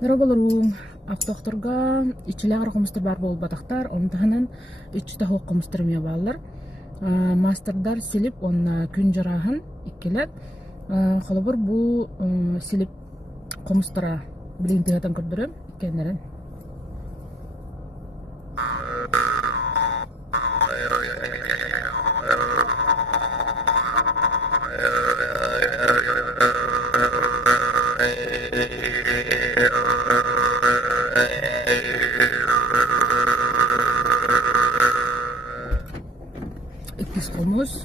Дороголору автохторга ичилягыр комустар бар болуп батактар, онтаханан 3 тахок комустар эмне баллар. Мастердар силип онна күн жараһын иккелеп, холобур бу силип комустара билин тегатан көрдөрөм иккенерен. Ikis komus.